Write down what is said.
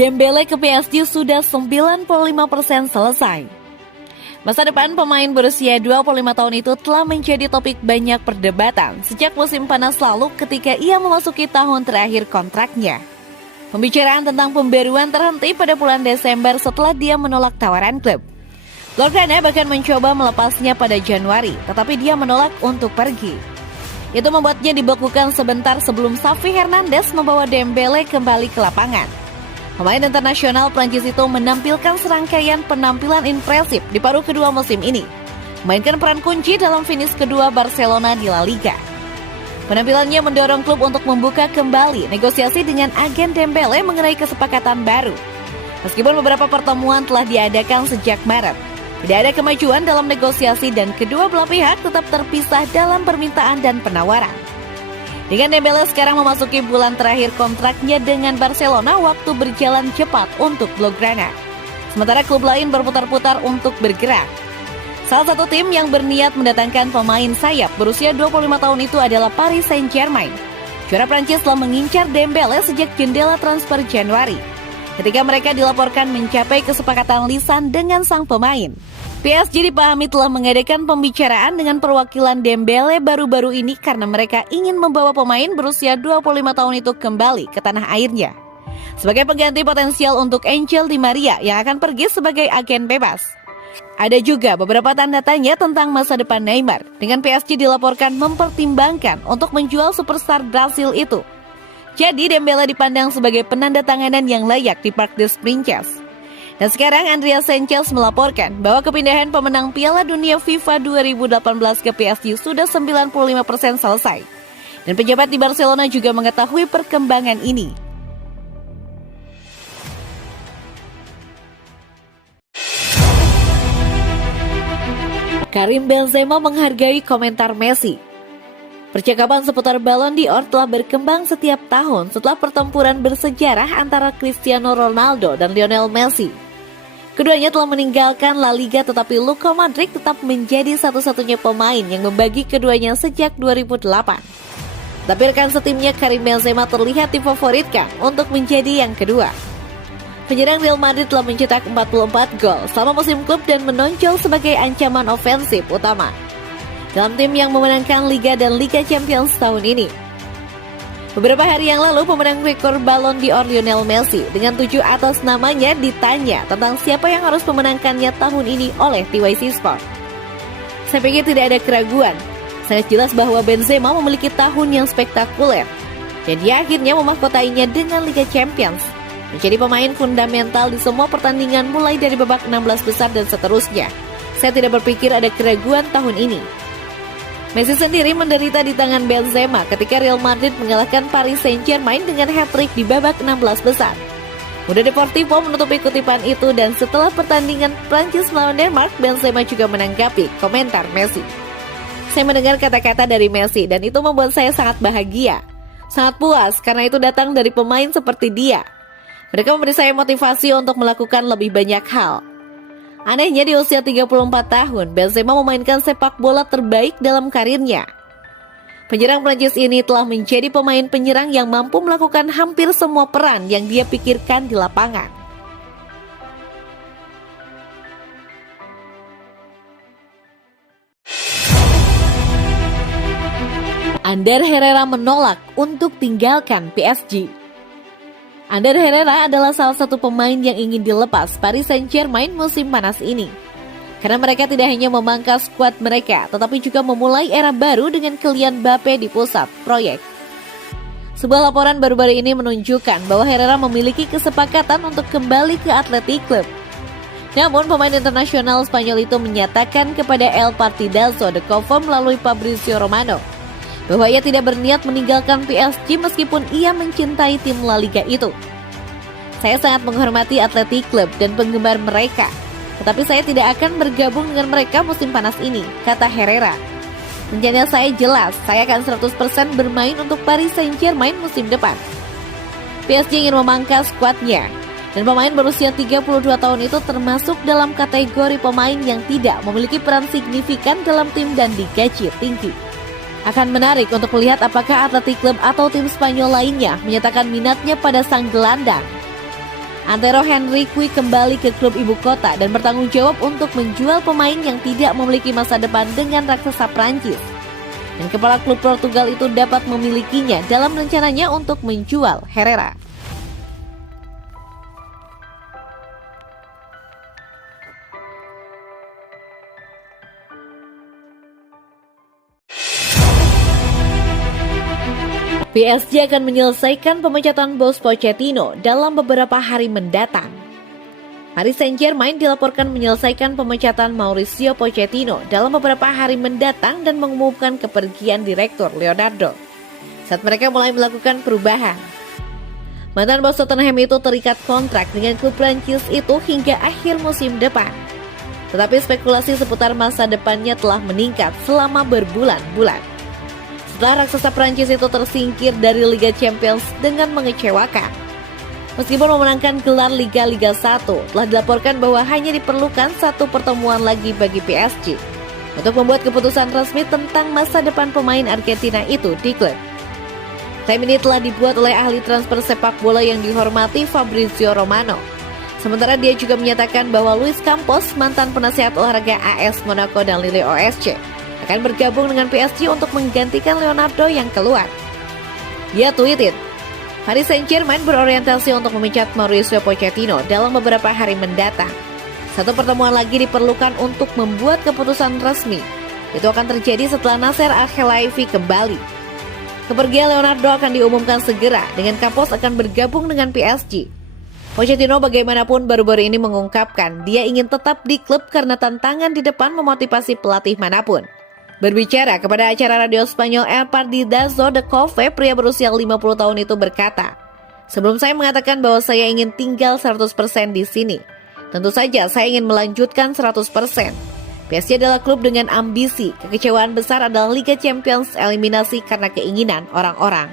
Dembele ke PSG sudah 95% selesai. Masa depan pemain berusia 25 tahun itu telah menjadi topik banyak perdebatan sejak musim panas lalu ketika ia memasuki tahun terakhir kontraknya. Pembicaraan tentang pembaruan terhenti pada bulan Desember setelah dia menolak tawaran klub. Blaugrana bahkan mencoba melepasnya pada Januari, tetapi dia menolak untuk pergi. Itu membuatnya dibekukan sebentar sebelum Xavi Hernandez membawa Dembele kembali ke lapangan. Pemain internasional Prancis itu menampilkan serangkaian penampilan impresif di paruh kedua musim ini, memainkan peran kunci dalam finish kedua Barcelona di La Liga. Penampilannya mendorong klub untuk membuka kembali negosiasi dengan agen Dembele mengenai kesepakatan baru. Meskipun beberapa pertemuan telah diadakan sejak Maret, tidak ada kemajuan dalam negosiasi dan kedua belah pihak tetap terpisah dalam permintaan dan penawaran. Dengan Dembele sekarang memasuki bulan terakhir kontraknya dengan Barcelona, waktu berjalan cepat untuk Blaugrana. Sementara klub lain berputar-putar untuk bergerak. Salah satu tim yang berniat mendatangkan pemain sayap berusia 25 tahun itu adalah Paris Saint-Germain. Juara Prancis telah mengincar Dembele sejak jendela transfer Januari, ketika mereka dilaporkan mencapai kesepakatan lisan dengan sang pemain. PSG dipahami telah mengadakan pembicaraan dengan perwakilan Dembele baru-baru ini karena mereka ingin membawa pemain berusia 25 tahun itu kembali ke tanah airnya sebagai pengganti potensial untuk Angel Di Maria yang akan pergi sebagai agen bebas. Ada juga beberapa tanda tanya tentang masa depan Neymar, dengan PSG dilaporkan mempertimbangkan untuk menjual superstar Brasil itu. Jadi Dembele dipandang sebagai penandatanganan yang layak di Parc des Princes. Dan sekarang Andreas Sanchez melaporkan bahwa kepindahan pemenang Piala Dunia FIFA 2018 ke PSG sudah 95% selesai. Dan pejabat di Barcelona juga mengetahui perkembangan ini. Karim Benzema menghargai komentar Messi. Percakapan seputar Ballon d'Or telah berkembang setiap tahun setelah pertempuran bersejarah antara Cristiano Ronaldo dan Lionel Messi. Keduanya telah meninggalkan La Liga, tetapi Luka Modric tetap menjadi satu-satunya pemain yang membagi keduanya sejak 2008. Tapi rekan setimnya Karim Benzema terlihat difavoritkan untuk menjadi yang kedua. Penyerang Real Madrid telah mencetak 44 gol selama musim klub dan menonjol sebagai ancaman ofensif utama dalam tim yang memenangkan Liga dan Liga Champions tahun ini. Beberapa hari yang lalu, pemenang rekor Ballon d'Or Lionel Messi dengan 7 atas namanya ditanya tentang siapa yang harus memenangkannya tahun ini oleh TYC Sport. Saya pikir tidak ada keraguan. Sangat jelas bahwa Benzema memiliki tahun yang spektakuler dan dia akhirnya memahkotainya dengan Liga Champions, menjadi pemain fundamental di semua pertandingan mulai dari babak 16 besar dan seterusnya. Saya tidak berpikir ada keraguan tahun ini. Messi sendiri menderita di tangan Benzema ketika Real Madrid mengalahkan Paris Saint-Germain dengan hat-trick di babak 16 besar. Mundo Deportivo menutupi kutipan itu dan setelah pertandingan Prancis melawan Denmark, Benzema juga menanggapi komentar Messi. Saya mendengar kata-kata dari Messi dan itu membuat saya sangat bahagia, sangat puas karena itu datang dari pemain seperti dia. Mereka memberi saya motivasi untuk melakukan lebih banyak hal. Anehnya di usia 34 tahun, Benzema memainkan sepak bola terbaik dalam karirnya. Penyerang Prancis ini telah menjadi pemain penyerang yang mampu melakukan hampir semua peran yang dia pikirkan di lapangan. Ander Herrera menolak untuk tinggalkan PSG. Ander Herrera adalah salah satu pemain yang ingin dilepas Paris Saint-Germain musim panas ini. Karena mereka tidak hanya memangkas skuad mereka, tetapi juga memulai era baru dengan Kylian Mbappe di pusat proyek. Sebuah laporan baru-baru ini menunjukkan bahwa Herrera memiliki kesepakatan untuk kembali ke Athletic Club. Namun pemain internasional Spanyol itu menyatakan kepada El Partidazo de Copa melalui Fabrizio Romano bahwa ia tidak berniat meninggalkan PSG meskipun ia mencintai tim La Liga itu. Saya sangat menghormati Athletic Club dan penggemar mereka, tetapi saya tidak akan bergabung dengan mereka musim panas ini, kata Herrera. Rencana saya jelas, saya akan 100% bermain untuk Paris Saint-Germain musim depan. PSG ingin memangkas skuadnya. Dan pemain berusia 32 tahun itu termasuk dalam kategori pemain yang tidak memiliki peran signifikan dalam tim dan digaji tinggi. Akan menarik untuk melihat apakah Athletic Club atau tim Spanyol lainnya menyatakan minatnya pada sang gelandang. Antero Henrique kembali ke klub ibu kota dan bertanggung jawab untuk menjual pemain yang tidak memiliki masa depan dengan raksasa Prancis. Dan kepala klub Portugal itu dapat memilikinya dalam rencananya untuk menjual Herrera. PSG akan menyelesaikan pemecatan bos Pochettino dalam beberapa hari mendatang. Paris Saint-Germain dilaporkan menyelesaikan pemecatan Mauricio Pochettino dalam beberapa hari mendatang dan mengumumkan kepergian direktur Leonardo saat mereka mulai melakukan perubahan. Mantan bos Tottenham itu terikat kontrak dengan klub Prancis itu hingga akhir musim depan. Tetapi spekulasi seputar masa depannya telah meningkat selama berbulan-bulan. Setelah raksasa Prancis itu tersingkir dari Liga Champions dengan mengecewakan. Meskipun memenangkan gelar Liga 1, telah dilaporkan bahwa hanya diperlukan satu pertemuan lagi bagi PSG untuk membuat keputusan resmi tentang masa depan pemain Argentina itu di klub. Klaim ini telah dibuat oleh ahli transfer sepak bola yang dihormati Fabrizio Romano. Sementara dia juga menyatakan bahwa Luis Campos, mantan penasihat olahraga AS Monaco dan Lille OSC, akan bergabung dengan PSG untuk menggantikan Leonardo yang keluar. Dia tweeted, Paris Saint-Germain berorientasi untuk memecat Mauricio Pochettino dalam beberapa hari mendatang. Satu pertemuan lagi diperlukan untuk membuat keputusan resmi. Itu akan terjadi setelah Nasser Al-Khelaifi kembali. Kepergian Leonardo akan diumumkan segera, dengan Campos akan bergabung dengan PSG. Pochettino bagaimanapun baru-baru ini mengungkapkan dia ingin tetap di klub karena tantangan di depan memotivasi pelatih manapun. Berbicara kepada acara radio Spanyol El Partidazo de Cope, pria berusia 50 tahun itu berkata, "Sebelum saya mengatakan bahwa saya ingin tinggal 100% di sini, tentu saja saya ingin melanjutkan 100%. PSG adalah klub dengan ambisi, kekecewaan besar adalah Liga Champions eliminasi karena keinginan orang-orang."